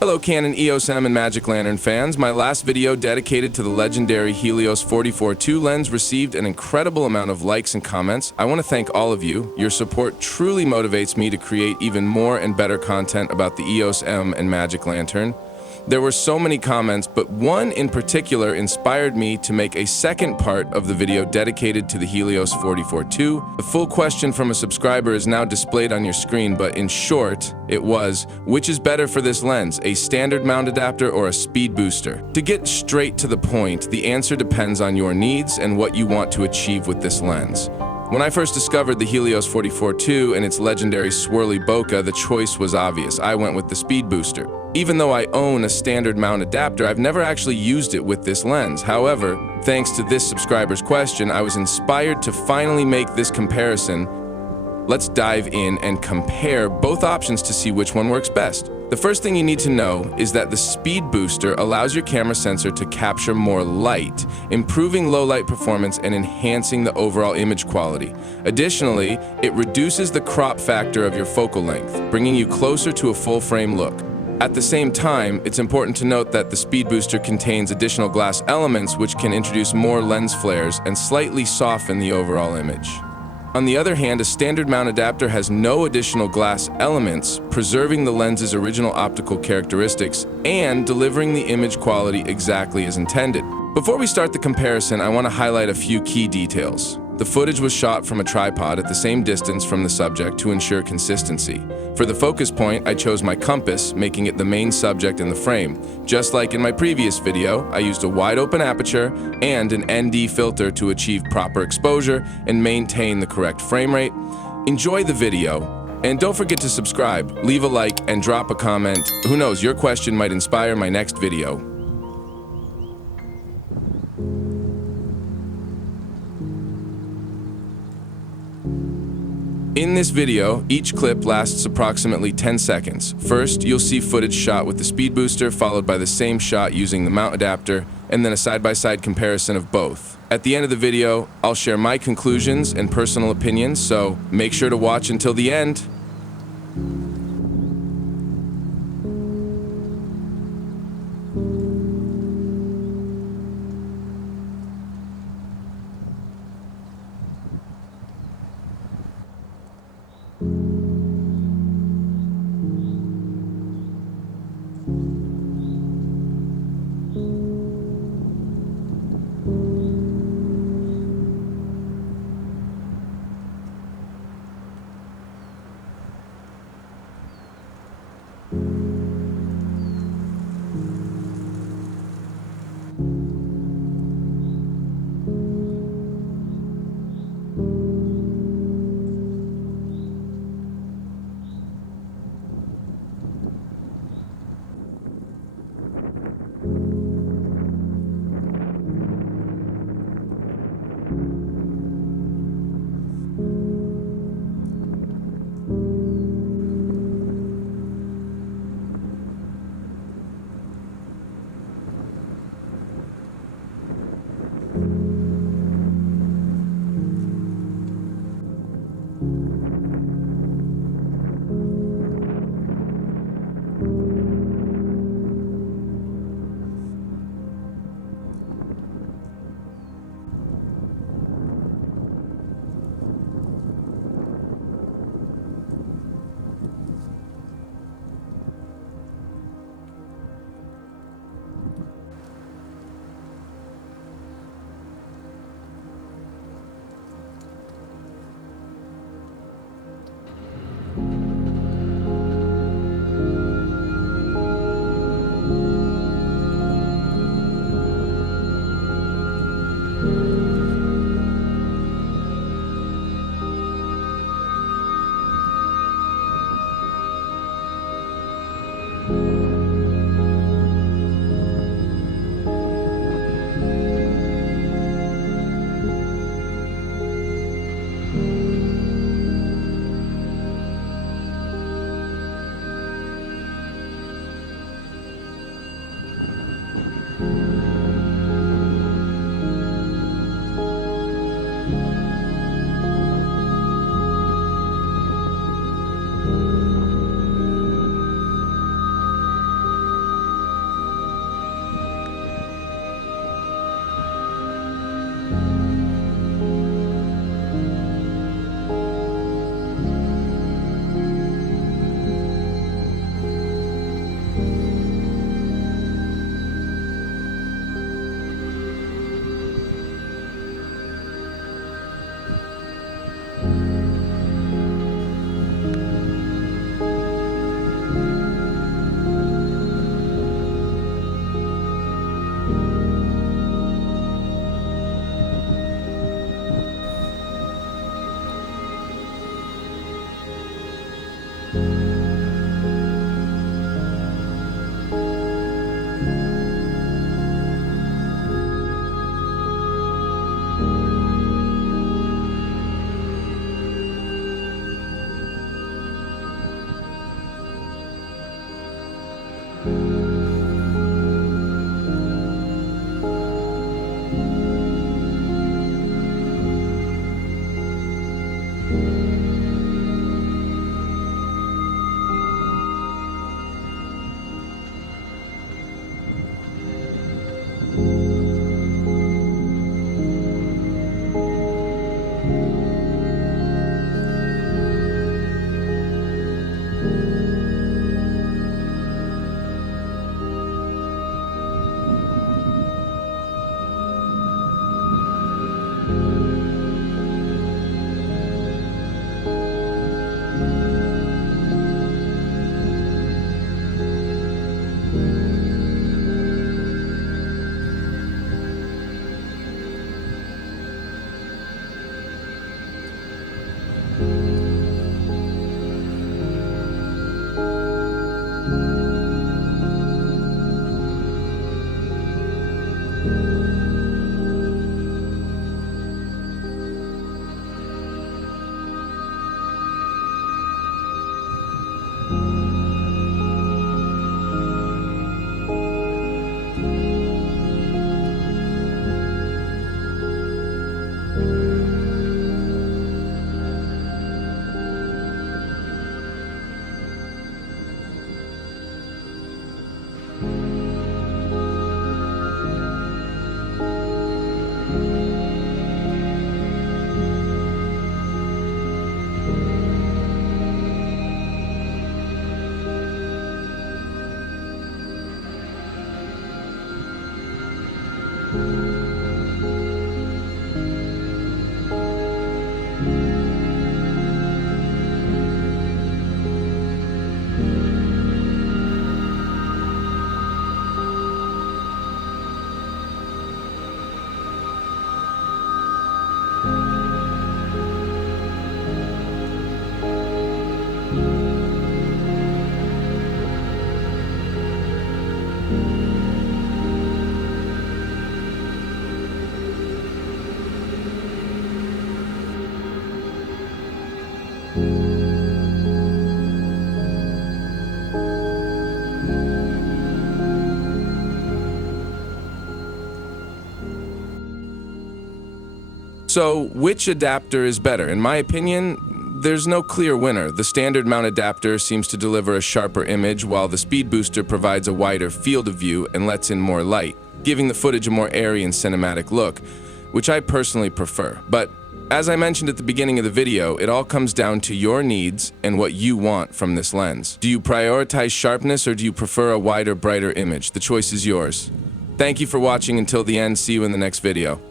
Hello Canon EOS M and Magic Lantern fans. My last video dedicated to the legendary Helios 44-2 lens received an incredible amount of likes and comments. I want to thank all of you. Your support truly motivates me to create even more and better content about the EOS M and Magic Lantern. There were so many comments, but one in particular inspired me to make a second part of the video dedicated to the Helios 44-2. The full question from a subscriber is now displayed on your screen, but in short, it was, which is better for this lens, a standard mount adapter or a speed booster? To get straight to the point, the answer depends on your needs and what you want to achieve with this lens. When I first discovered the Helios 44-2 and its legendary swirly bokeh, the choice was obvious. I went with the speed booster. Even though I own a standard mount adapter, I've never actually used it with this lens. However, thanks to this subscriber's question, I was inspired to finally make this comparison. Let's dive in and compare both options to see which one works best. The first thing you need to know is that the speed booster allows your camera sensor to capture more light, improving low light performance and enhancing the overall image quality. Additionally, it reduces the crop factor of your focal length, bringing you closer to a full frame look. At the same time, it's important to note that the speed booster contains additional glass elements which can introduce more lens flares and slightly soften the overall image. On the other hand, a standard mount adapter has no additional glass elements, preserving the lens's original optical characteristics and delivering the image quality exactly as intended. Before we start the comparison, I want to highlight a few key details. The footage was shot from a tripod at the same distance from the subject to ensure consistency. For the focus point, I chose my compass, making it the main subject in the frame. Just like in my previous video, I used a wide open aperture and an ND filter to achieve proper exposure and maintain the correct frame rate. Enjoy the video, and don't forget to subscribe, leave a like, and drop a comment. Who knows, your question might inspire my next video. In this video, each clip lasts approximately 10 seconds. First, you'll see footage shot with the speed booster, followed by the same shot using the mount adapter, and then a side-by-side comparison of both. At the end of the video, I'll share my conclusions and personal opinions, so make sure to watch until the end. So, which adapter is better? In my opinion, there's no clear winner. The standard mount adapter seems to deliver a sharper image, while the speed booster provides a wider field of view and lets in more light, giving the footage a more airy and cinematic look, which I personally prefer. But as I mentioned at the beginning of the video, it all comes down to your needs and what you want from this lens. Do you prioritize sharpness or do you prefer a wider, brighter image? The choice is yours. Thank you for watching until the end. See you in the next video.